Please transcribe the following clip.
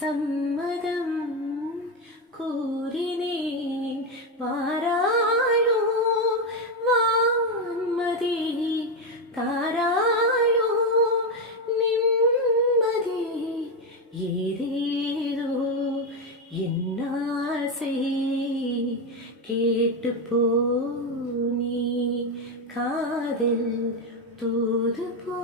சம்மதம் கூறினேன் வாராளோ வான்மதி தாராளோ நிம்மதி ஏதேதோ என்னாசை கேட்டு போ நீ காதல் தூது போ